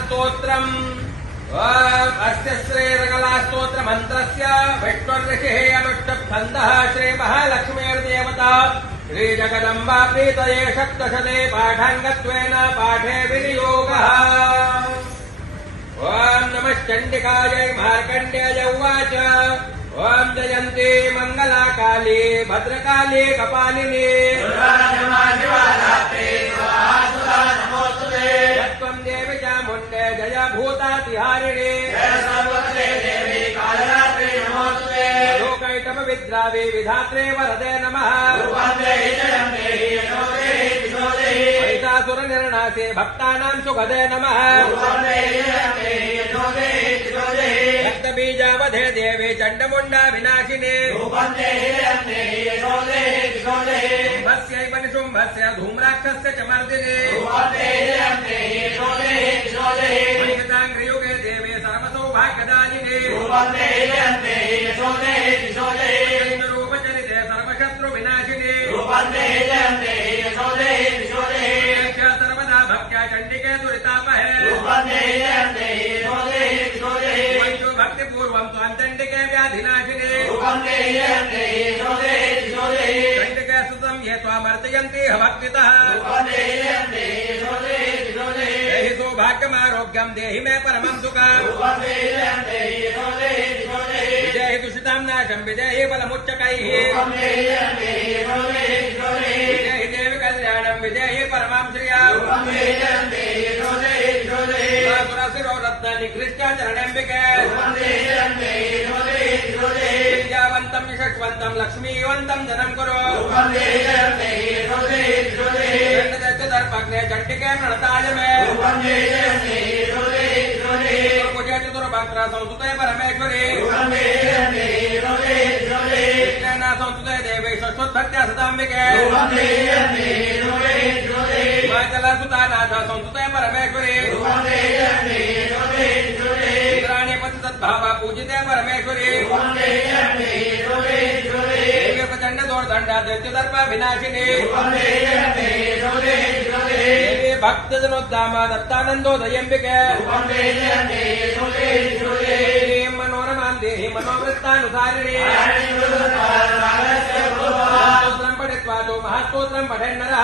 स्तोत्रम् अस्य श्रीरगलास्तोत्र मन्त्रस्य विष्णुर्ऋषिः अनुष्टुप्छन्दः श्रीमहालक्ष्मीर्देवता श्रीजगदम्बा प्रीतये सप्तशते पाठाङ्गत्वेन पाठे विनियोगः। ॐ नमः चण्डिकायै मार्कण्डेय उवाच ॐ जयन्ती मङ्गलाकाली भद्रकाली कपालिनी त्वं देवी चामुण्डे जय भूतातिहारिणी लोकैटमविद्रावे विधात्रे वरदे नमः महिषासुरनिर्णासे भक्तानां सुखदे नमः रक्तबीजावधे देवी चण्डमुण्डा विनाशिने शुम्भस्यैव निशुम्भस्य धूम्राक्षस्य च मर्दिने महिषाङ्घ्रियुगे देवे सर्वसौभाग्यदायिने रूपचरिते सर्वशत्रुविनाशिने सर्वदा भक्त्या चण्डिके दुरितापहे वैषो भक्तिपूर्वं त्वां चण्डिके व्याधिनाशिने चण्डिके सुतं ये त्वामर्चयन्ति भक्तितः देहि सौभाग्यमारोग्यं देहि मे परमं सुखम् विदेहि दुषितां नाशं विदेहि बलमुच्चकैः विदेहि देवि कल्याणं विदेहि परमां श्रियाम् सुरशिरो रत्न निकृष्टा चरणेऽम्बिके विद्यावन्तं यशस्वन्तं लक्ष्मीवन्तं जनं कुरु दर्पग्ने चण्डिके प्रणताय मे कुजे चतुर्भक्त्र संस्तुते परमेश्वरी कृष्णेन संस्तुते देवी शश्वद्भक्त्या सदाम्बिके हिमाचलसुता नाथ संस्तुते परमेश्वरी इंद्राणी पति तद्भावा पूजिते परमेश्वरी देवी प्रचंड दोर्दंडा दैत्यदर्प विनाशिनी देवी भक्त जनोद्धामा दत्तानंदोदयंबिके मनोरमां देहि मनोवृत्तानुसारिणी स्तोत्रं पठित्वा तो महास्तोत्रं पठेन्नरः